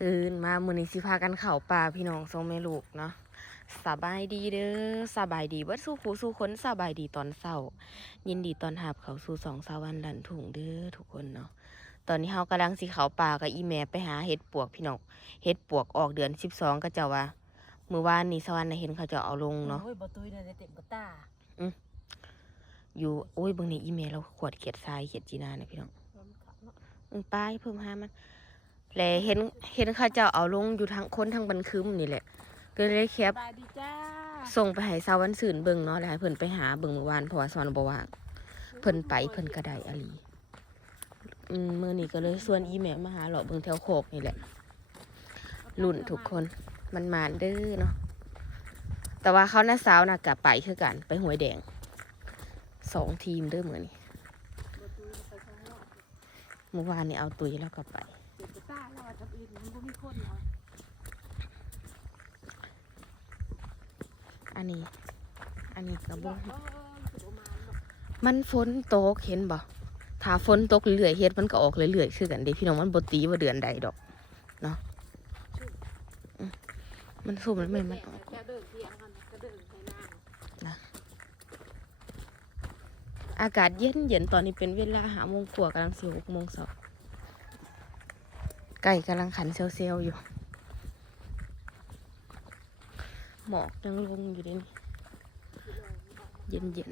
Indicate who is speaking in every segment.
Speaker 1: ตื่นมามื้อนี้สิพากันเข้าป่าพี่น้องทรงแม่ลูกเนาะสบายดีเด้อสบายดีเบิดสู้ขู่สู้คนสบายดีตอนเช้า ยินดีตอนหับเขาสู่สองสาวันดันถุงเด้อทุกคนเนาะตอนนี้เฮากำลังสิเข้าป่ากับอีแม่ไปหาเห็ดปวกพี่น้องเห็ดปวกออกเดือน12ก็เจ้าว่ามื้อวานนี้สวรรค์น่ะเห็นเขาเจะเอาลงเนาะ
Speaker 2: โอ้ยบ่ตุ้ยเลยเต็มกระตา
Speaker 1: อยู่โอ้ยเบิ่งในอีเมลเราขวดเขียดทรายเขียดจีนาเนี่ยพี่น้องเออป้ายเพิ่มหามัน แลเห็นเห็นเขาเจ้าเอาลงอยู่ทางคนทางบันคืมนี่แหละ ก็เลยแคป
Speaker 2: บายดีจ้า
Speaker 1: ส่งไปให้สาววันสื่นเบิ่งเนาะแล้วให้เพิ่นไปหาเบิ่งเมื่อวานเพราะว่าสอนบ่ว่างเพิ่นไปเพิ่นก็ได้อหลีอืมมื้อนี้ก็เลยชวนอีแม่มาหาเลาะเบิ่งแถวโคกนี่แหละรุ่นทุกคนมันมานเด้อเนาะแต่ว่าเขาหน้าสาวน่ะกะไปคือกันไปหวยแดงสองทีมเด้อมื้อนี้
Speaker 2: บ่ตุ้ยไปข้างนอก
Speaker 1: เมื่อวานนี่เอาตุยแล้วก็ไป
Speaker 2: เต็ม กระตาแล้วว่าทับอื่นมันบ่มีคนเนาะ
Speaker 1: อันนี้ อันนี้กระ
Speaker 2: บ่
Speaker 1: บ
Speaker 2: เออคือบ่มาเนาะ
Speaker 1: มันฝนตกเห็นบ่ถ้าฝนตกเรื่อยๆเฮ็ดมันก็ออกเรื่อยๆคือกันเด้พี่น้องมันบ่ตีว่าเดือนใดดอกเนาะอืมมันสุ่มแล้วแม่นมันออก
Speaker 2: แค่เดินเที่ยงกันก็เดินให้นาง
Speaker 1: อากาศเย็นเย็นตอนนี้เป็นเวลาหาโมงกว่ากำลังสิหกโมงเช้า ไก่กำลังขันเซลล์อยู่ หมอกยังลงอยู่ดะนี่เย็นเย็น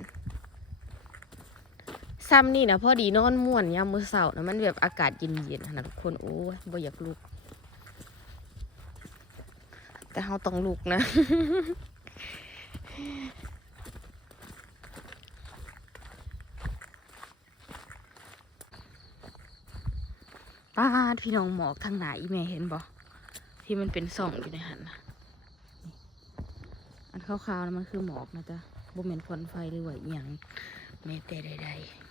Speaker 1: ๆซ้ำนี่นะพอดีนอนม่วนยามมื้อเช้านะมันแบบอากาศเย็นเย็นๆนะทุกคนโอ้ยบ่อยากลุก แต่เราต้องลุกนะ ป้าดพี่น้องหมอกทางไหนอีแม่เห็นบ่ที่มันเป็นส่องอยู่ในหันนะนี่อันขาวๆนะมันคือหมอกนะจ๊ะบ่แม่นควันไฟหรือว่าอหยังแม้แต่ใดๆ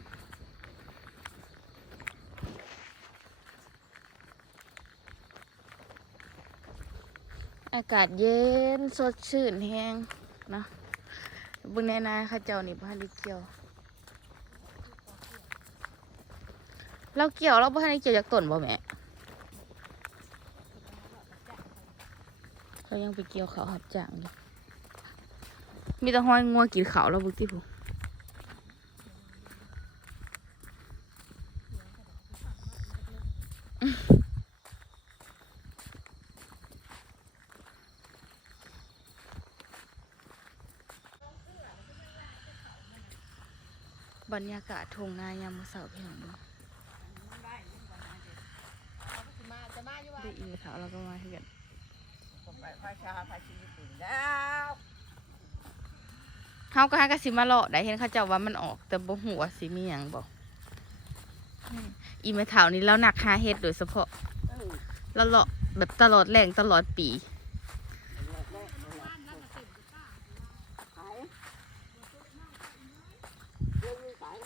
Speaker 1: อากาศเย็นสดชื่นแห้งเนาะบุญแน่นาข้าเจ้านี่บ้านด้เกียว เราเกี่ยวเราบ่ทันได้เกี่ยวจากต้นบ่แม่เขายังไปเกี่ยวเขาหับจ้างอยู่มีแต่ห้อยงัวกินเขาแล้วบุกที่ผูบรรยากาศทงนายามมื้อเช้าพี่น้องเนาะ
Speaker 2: มาจะมาอยู่ว่า
Speaker 1: ได้อินเขาวเราก็มาเฮือน
Speaker 2: ผมไปพาชาพาชีญี่ปุ่นแล้ว
Speaker 1: เฮาก็หากะสิมาเลาะได้เห็นเขาเจ้าว่ามันออก แต่บ่ฮู้ว่าสิมีหยังบ่อีแม่เฒ่านี่เราหนักหาเฮ็ดโดยเฉพาะ
Speaker 2: เออ
Speaker 1: เราเลาะแบบตลอดแรงตลอดปี
Speaker 2: ขายเรื่องนี้ขาย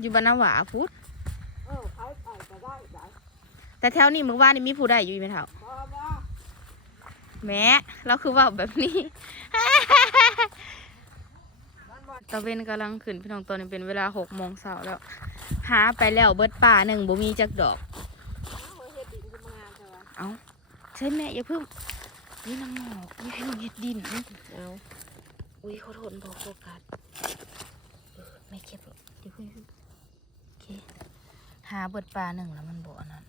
Speaker 1: อยู่บ้านนาหวาพุด
Speaker 2: เออขายไปก็ได้ได้
Speaker 1: แต่แถวนี้เมื่อวานี่มีผู้ใดอยู่อีแม่เฒ่าแม้เราคือว่าแบบนี้ ตะเวนกำลังขึ้นพี่น้องตอนนี้เป็นเวลาหกโมงเช้าแล้ว หาไปแล้วเบิดป่าหนึ่งบ่มีจักดอก
Speaker 2: เอา
Speaker 1: ใช่แม่อย่าเพิ่งนี่น้ำหมอกนี่ให้น้องเฮ็ดดิน
Speaker 2: เอา
Speaker 1: อุ้ยเขาทนบอกโฟกัสไม่เก็บหรอกเดี๋ยวเพิ่งโอเคหาเบิดปลาหนึ่งแล้วมันบ่อันนั้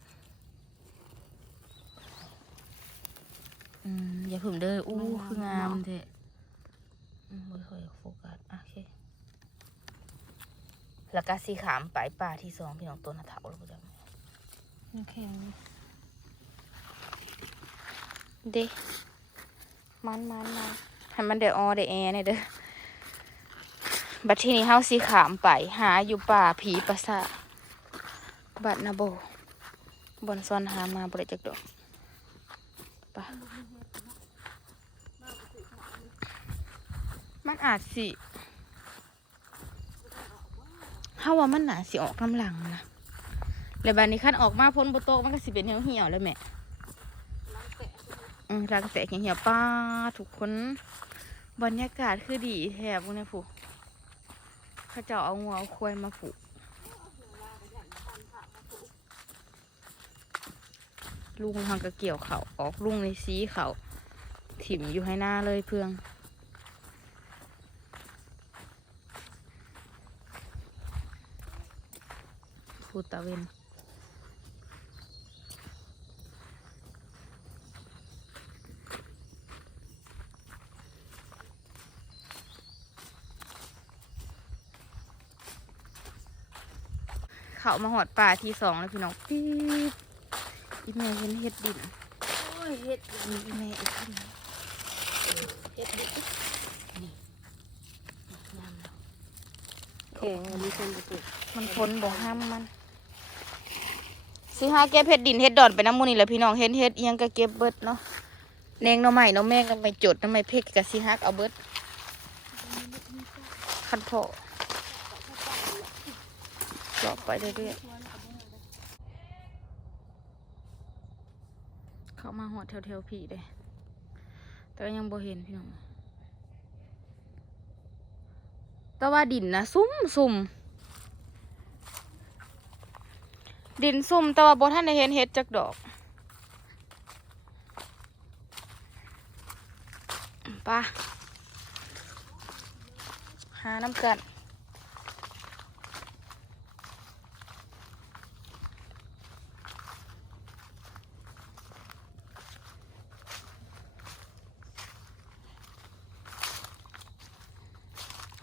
Speaker 1: อืมอย่าเพิ่งเด้ออู้คืองามเถอะอืมบ่ค่อยอยากโฟกัสอะโอเคแล้วก็สีขามไปป่าที่สองพี่น้องต้นหะเถาแล้วก็จะ
Speaker 2: โอเค
Speaker 1: เด้มันมันมันให้มันเดือออเดอแอเนี่ยเด้อบัดทีนี้เฮาสิขามไป หาอยู่ป่าผีประสาทบัดนาโบบอนซอนหามาบริจักดอกไปะ มันอาจสิเฮาว่ามันน่าสิออกกำลังนะแล้วบัดนี้คันออกมาพ้นบโตกมันก็สิเป็นเหี่ยวๆแล้วแม่อืมรังแตกอย่างเหี่ยวป้าทุกคนบรรยากาศคือดีแถบพวกนี้ผูกเขาเจะเอางัวเอาควายมาผูกลุงทางกระเกี่ยวเขาออกลุงในซีเขาถิ่มอยู่ให้หน้าเลยเพื่อง ฟูตะเวนเขามาหอดป่าที่สองแล้วพี่น้องปี๊ดอีแม่เห็นเห็ดดิน
Speaker 2: โอ้ยเฮ็ด
Speaker 1: มีอีแม่อีกคนนึง
Speaker 2: เฮ็ดดิ
Speaker 1: นี่ยำแล้ว
Speaker 2: แข็งอันนี้เป็นประตู
Speaker 1: มันพ้นบ่ห้ามมัน สิหาเก็บเห็ดดินเห็ดดอนไปน้ำมูนี่แหละพี่น้องเห็นเห็ดเอียงก็เก็บเบิดเนาะแนงน้ำใหม่น้ำแม่งน้ำไม่จดน้ำไม่เพกกับสิฮักเอาเบิดคันพอหลอกไปเรื่อยๆเข้ามาหอดแถวๆผีเลยแต่ยังบ่เห็นพี่น้องแต่ว่าดินนะซุ่มซุ่ม ดินซุ่มแต่ว่าบท่านได้เห็นเห็ดจักดอกไป่ะหาน้ำกัน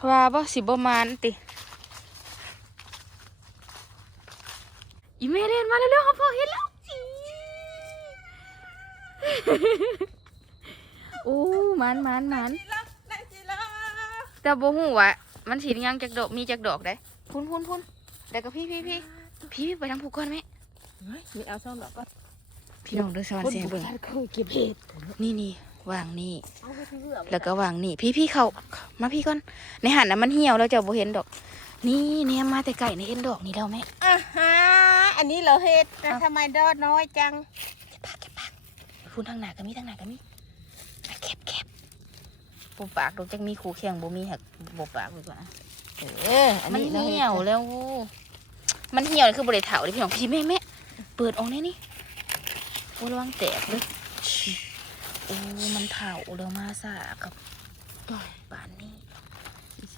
Speaker 1: ว่าบ่สิบ่มานติ อีเมเรนมาเร็วๆครับพ่อเห็นแล้วอีโอ้มันมันมัน
Speaker 2: ได้สิล่ะ
Speaker 1: แต่บ่ฮู้ว่ามันสิยังจักดอกมีจักดอกได้พุ่นพุ่นพุ่นแต่ก็พี่พี่พี่พี่ไปทางผูกก่อนไหม
Speaker 2: เฮ้ยมีเอาซ่อมดอกก็
Speaker 1: พี่น้องเด้อสวรรค์เสียงเบิ่ง
Speaker 2: เคยเก็บเห็ด
Speaker 1: นี่นี่วางนี่
Speaker 2: เอาไปที่เรือ
Speaker 1: แล้วก็วางนี่ พี่พี่เขามาพี่ก่อนในหันน่ะมันเหี่ยวแล้วเจ้าบ่เห็นดอก นี่เนี่ยมาแต่ไก่ในเห็นดอกนี่แล้วแม่
Speaker 2: อ่าฮะ อันนี้เหราเห็ดแต่ทำไมดอดน้อยจัง
Speaker 1: เก็บปากเก็บปากพุ่นทางหน้าก็มีทางหน้าก็มีอะเก็บเก็บปูปากดอกจังมีขู่แข่งบ่มีหักบ่ปากไว้ก่อนนะ
Speaker 2: เอออัน
Speaker 1: มัน
Speaker 2: นี้เรา
Speaker 1: เหี่ยวแล้วมันเหี่ยวนี่คือบริเถาเลยพี่น้องพี่แม่แม่เปิดออกแน่นี่โอ้ระวังแตกเลยโอ้มันเถาแล้วมาสากับป่านนี้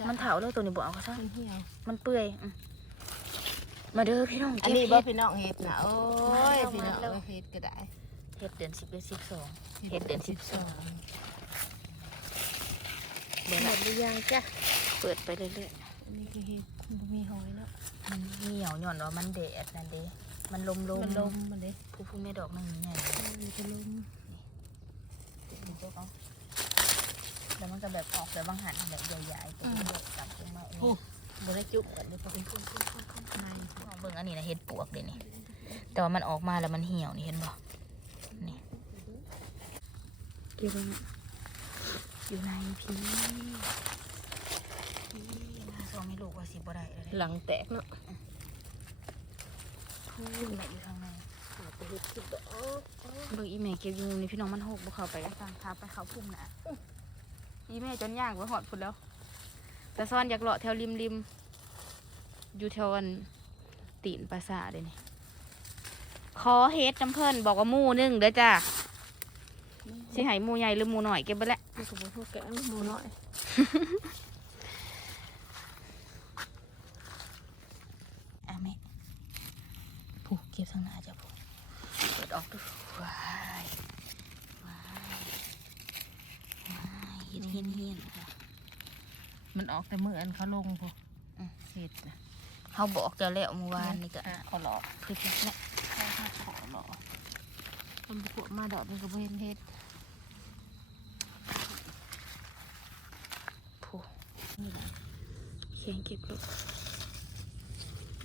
Speaker 1: มันเถาแล้วตัวนี้บอกเอาเขาซะ
Speaker 2: เหี่ยว
Speaker 1: มันเปื่อยอืม มาเด้อพี่น้อง
Speaker 2: อัน
Speaker 1: เก็บ
Speaker 2: นี้บ่
Speaker 1: เห็ด
Speaker 2: พี่น้องเห็ดนะโอ้ยพี่น้องเอาเห็ดก็ได้
Speaker 1: เห็ดเดือนสิบเดือนสิบสองเห็ดเดือนสิบสอง
Speaker 2: เดี๋ยวหมดหรือยังจ้ะ
Speaker 1: เปิดไปเรื่อย
Speaker 2: อันนี้คือเห็ดบ่มีหอยเนาะ
Speaker 1: ๆมันเหี่ยวหย่อนว่ามันแดดนั่นเด้มันลมลม
Speaker 2: มันลมมันเลย
Speaker 1: ผู้ผู้แม่ดอกมันใหญ่
Speaker 2: มันจะลม
Speaker 1: ดูเจ้าเขาแล้วมันก็แบบออกแบบบางหันแบบใหญ่ๆตัวเดียวกับตรงมาเอง บได้จุกกันเลยพอเป็นพุ่นพุ่นพุ่นพุ่นในเบิ่งอันนี้นะเห็ดปวกเดี๋ยวนี้แต่ว่ามันออกมาแล้วมันเหี่ยวนี่เห็นบ่นี่เก็บไว้นะอยู่ในพี่พี่นะสองไม่ลูกว่าสิบ่ได้เลย
Speaker 2: หลังแตกเนาะ
Speaker 1: พูดแม่อยู่ทางใน
Speaker 2: ไปเห็ดคือดอก
Speaker 1: เบิ่งอีแม่เก็บอยู่นี่พี่น้องมันหกบ่เข้าไปก็สั่งพาไปเขาพุ่มนะอีแม่จนย่างไว้หอดพุ่นแล้ว แต่ซ่อนอยากเลาะแถวริมริมๆอยู่แถวอันตีนปราสาทเลยนี่ขอเฮ็ดน้ำเพิ่นบอกว่าหมูหนึงเด้อจ้าสิให้หมูใหญ่หรือหมูหน่อยเก็บไปแล้ว
Speaker 2: มันก็บ่พอแกะหมูน้อย
Speaker 1: อะแม่ผูกเก็บทางหน้าจ้ะผูกเปิดออกดูว้ายว้ายว้ายเฮียนเฮียนเฮียนค่ะ
Speaker 2: มันออกแต่มืออันเขาลงพอ
Speaker 1: อืม
Speaker 2: เห็ดนะ
Speaker 1: เขาบอกจะแล้วเมื่อวานนี่ก็
Speaker 2: เขาหลอก
Speaker 1: คือคิดเนี่ย
Speaker 2: เขาหาขอหลอกมันบวมาดอกมันก็บ่เห็นเห็ด
Speaker 1: ผูกนี่แหละเขียนเก็บลูก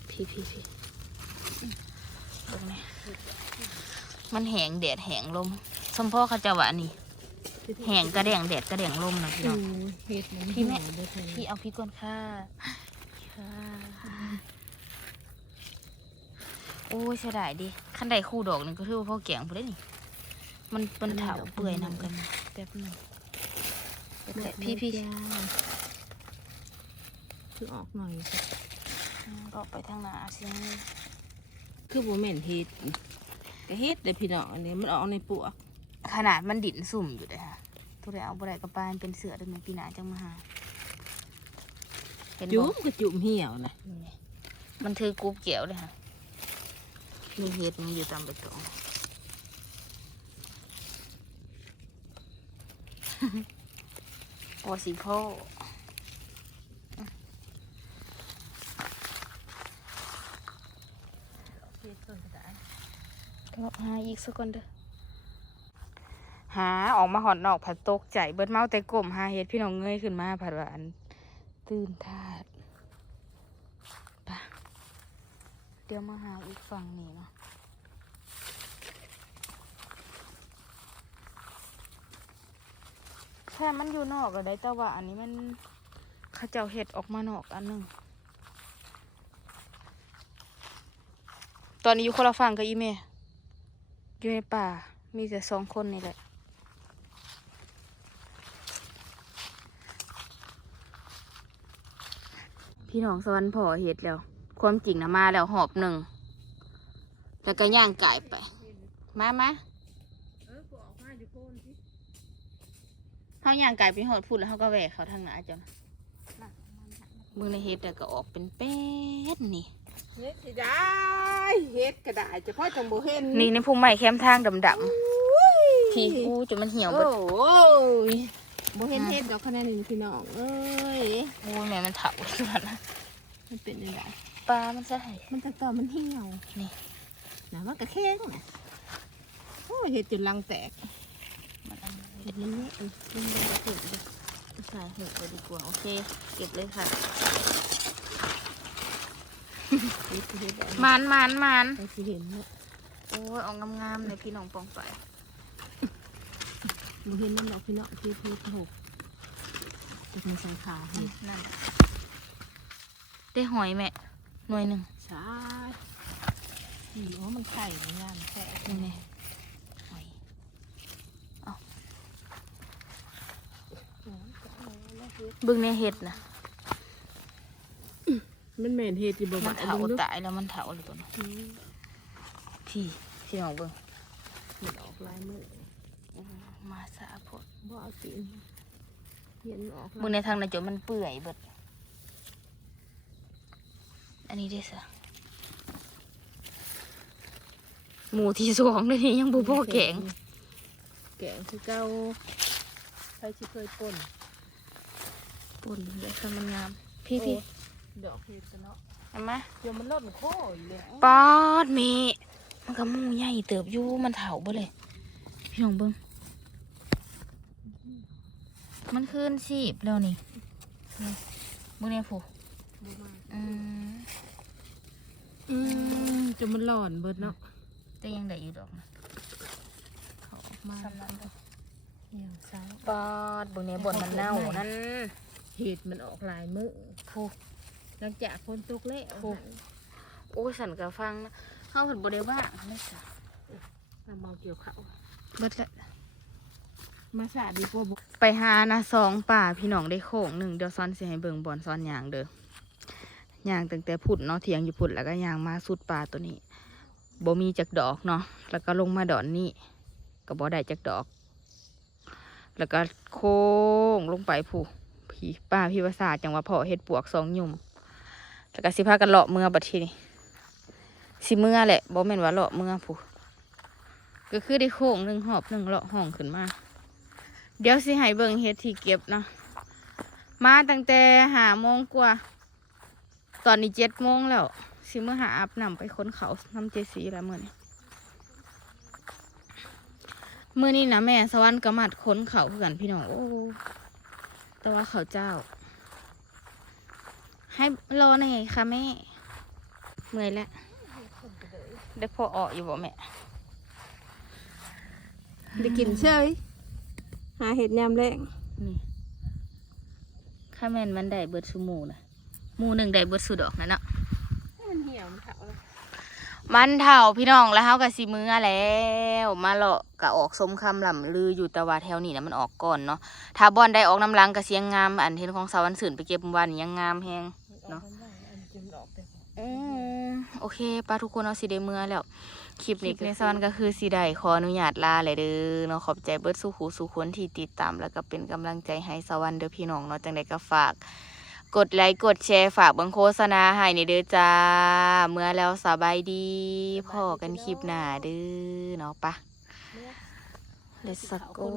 Speaker 1: พี่พี่พี่ตรงนี้มันแหงแดดแหงลมสมพ่อเขาจะว่านี่ แหงกระแดงแดดกระแดงลมนะพี่น้อง
Speaker 2: เห็ดมัน
Speaker 1: พี่แม่
Speaker 2: เหี่ยวเด้อเธอ
Speaker 1: พี่เอาพี่ก่อนค่ะค่ะโอ้ยเสียดายดิขั้นใดคู่ดอกนี่ก็ถือว่าพ่อแกงพอได้นี่ มันเป็นเถาเปื่อยนำกันนะแป๊บหนึงแต่พี่พี่
Speaker 2: จ้าคือออกหน่อย
Speaker 1: ก็ไปทางหน้าสิ
Speaker 2: คือบ่แม่นเห็ดก็เฮ็ดเด้อพี่น้องอันนี้มันออกในปวก
Speaker 1: ขนาดมันดินสุ่มอยู่เลยค่ะตัวใดเอาบ่ได้ก็ปลามันเป็นเสือเด้วยไหมปีหน้าจังมาหาเห็น
Speaker 2: จุ่
Speaker 1: บ่
Speaker 2: มก็จุ่มเหี่ยวนะ
Speaker 1: นี่ไงมันถือกรูปเกี่ยวเลยค่ะมีเห็ดมันอยู่ตามใบตอง โอสิพ่อเลาะหาอีกสักคนเด้อ หาออกมาหอนนอกผัดตกใจเบิดเมาแต่กลมหาเห็ดพี่น้องเงยขึ้นมาผัดหวานตื่นทาดปะเดี๋ยวมาหาอีกฝั่งนี้เนาะแค่มันอยู่นอกก็ได้แต่ว่าอันนี้มันเขาเจ้าเห็ดออกมานอกอันหนึ่งตอนนี้อยู่คนละฝั่งกับอีเมย์อยู่ในป่า มีแต่สองคนนี่แหละ พี่น้องสวรรค์พอเห็ดแล้ว ความจริงนะมาแล้วหอบหนึ่งแล้วก็ย่างไก่ไป มามา
Speaker 2: เออกูออกมาอยู่โคนสิ
Speaker 1: เขาย่างไก่ไปหอดพูดแล้วเขาก็แหวกเขาทางหนาจ้ะมึงในเห็ดแต่ก็ออกเป็นเป็ดนี่
Speaker 2: เฮ็ดสิได้เฮ็ดก็ได้เฉพาะจังบ่เห็น
Speaker 1: นี่ในพุ่มไม้แคมทางดำๆพี่อู้จนมันเหี่ยว
Speaker 2: โอ้
Speaker 1: เบิด
Speaker 2: ย บ่เห็นเฮ็ดดอกคะแนนนี่พี่น้องเอ้ย
Speaker 1: โอ้ยแม่มันเถาสุดละ
Speaker 2: มันเป็นยังไง
Speaker 1: ปลา มันใส่
Speaker 2: มันตะตอมันเหี่ยว
Speaker 1: นี่
Speaker 2: นะมันก็แข็งนะโอ้ยเฮ็ดจนรังแตก
Speaker 1: มันอันนี้
Speaker 2: เฮ็ดมันเนี่ยมันมันบ่ถูกเลย
Speaker 1: ใส่เห็ดไปดีกว่าโอเค เก็บเลยค่ะ
Speaker 2: เฮ็ดสิเฮ็ดได้
Speaker 1: มานมานมาน
Speaker 2: ไปสิเห็นเนาะ
Speaker 1: โอ้ยออกงามๆเลยพี่น้องปองไป
Speaker 2: บ่เห็นมันดอกพี่น้องที่ที่หกจะเป็นสายขาเฮ็ด
Speaker 1: นั่นแหละได้หอยแม่หน่วยหนึ่ง
Speaker 2: สายนี่ว่ามันไข่ในงานแท้
Speaker 1: นี่ไงหอยเบึงในเห็ดนะ
Speaker 2: มันแม่นเฮ็ดที่บ่
Speaker 1: มั
Speaker 2: บ่
Speaker 1: นเถาตายแล้วมันเถาเลยตัวนี้พี่พี่น้องเบิ่ง
Speaker 2: เห็ดออกลายมือ
Speaker 1: มาสาพด
Speaker 2: บ่เอาตีนเห็นออก
Speaker 1: เบิ่งในทางในจนมันเปื่อยเบิด อันนี้ได้สะหมูที่สองเลยนี่ยังบ่พอแกง
Speaker 2: แกงคือเก่าใครสิเคยป่น
Speaker 1: ปุ่นเดี๋ยวมันงาม พี่พี่
Speaker 2: ดอกเห็ดกันเนาะ
Speaker 1: เห็นไหม
Speaker 2: เดี๋ยวมันลดโค้ยเลย
Speaker 1: ปอดเมมันก็หมูใหญ่เติบอยู่มันเถาบ่เลย พี่น้องเบิ่ง มันคืนชีบแล้วนี่นี่เบิ่งเนี่ยผู้อืม
Speaker 2: อืมจนมันหลอนเบิดเนาะ
Speaker 1: แต่ยังได้อยู่ดอกนะ
Speaker 2: เขาออกมา
Speaker 1: สำนักเด้อ
Speaker 2: เหี่ยวซ้าย
Speaker 1: ปอดเบิ่งเนี่ยบ่นมันเน่านั่น
Speaker 2: เห็ดมันออกลายมือ
Speaker 1: ผู้
Speaker 2: หลังจากคนตกเละ
Speaker 1: ถูกโอ้ยสันก็ฟังนะเฮาเพิ่นบ่ได้ว่างเลยจ้ะ
Speaker 2: น้ำเมาเกี่ยวเขา
Speaker 1: เบิดละ
Speaker 2: มาสาดีกว่าบ
Speaker 1: ไปหานะสองป่าพี่น้องได้โค้งหนึ่งเดี๋ยวซ้อนเสิให้เบิงบอนซ้อนยางเด้อย่างตั้งแต่พุ่นเนาะเถียงอยู่พุ่นแล้วก็ยางมาสุดป่าตัวนี้บ่มีจักดอกเนาะแล้วก็ลงมาดอนนี้ก็บ่ได้จักดอก แล้วก็โค้งลงไปผู้พี่ป้าพี่ภาษาจังหวะพอเฮ็ดปวกสองหยุ่มแล้วก็สิพากันเลาะเมือบัดทีนี้สิเมื่อแหละบ่แม่นว่าเลาะเมือผู้ก็คือได้โค้งหนึ่งหอบหนึ่งเลาะห้องขึ้นมา เดี๋ยวสิให้เบิ่งเฮ็ดที่เก็บเนาะมาตั้งแต่หาโมงกว่า ตอนนี้เจ็ดโมงแล้วสิเมื่อหาอาบน้ำไปค้นเขาน้ำเจสีแล้วมื่อนี้มื่อนี้นะแม่สวรรค์กระมัดค้นเขาคือนพี่น้องโอ้แต่ว่าเขาเจ้า ให้รอหน่อยค่ะแม่เมื่อยแล้วได้พอออกอยู่บ่แม่
Speaker 2: ได้กินเฉย หาเห็ดยามแรง
Speaker 1: นี่ข้าแม่นมันได้เบิดชูหมูนะหมูหนึ่งได้เบิดสูดอกนะเนาะ
Speaker 2: มันเหี่ยวมันเถาเลย
Speaker 1: มันเท่าพี่น้องแล้วเฮากับสีมือแล้ว มาเลาะกะออกสมคำลำลืออยู่แต่ว่าแถวนี้นะมันออกก่อนเนาะถ้าบอนได้ออกน้ำลังกะเสียงงาม อันเห็นของสาวันสื่นไปเก็บเมื่อวันนี้ยังงามแฮงเนาะ
Speaker 2: อันจนออกแต่
Speaker 1: อืมโอเคป้าทุกคนเอาสิได้เมื่อแล้ว คลิปนี้ในสวรรค์ก็คือสิได้ขออนุญาตลาเลยเด้อเนาะขอบใจเบิดสู่หูสู่คนที่ติดตาม แล้วก็เป็นกำลังใจให้สวรรค์เด้อพี่น้องเนาะจังใดก็ฝาก กดไลค์กดแชร์ฝากเบังโฆษณาให้ในเด้อจ้า เมื่อแล้วสบายดีพ่อกันคลิปหน้าเด้อเนาะปะ Let's go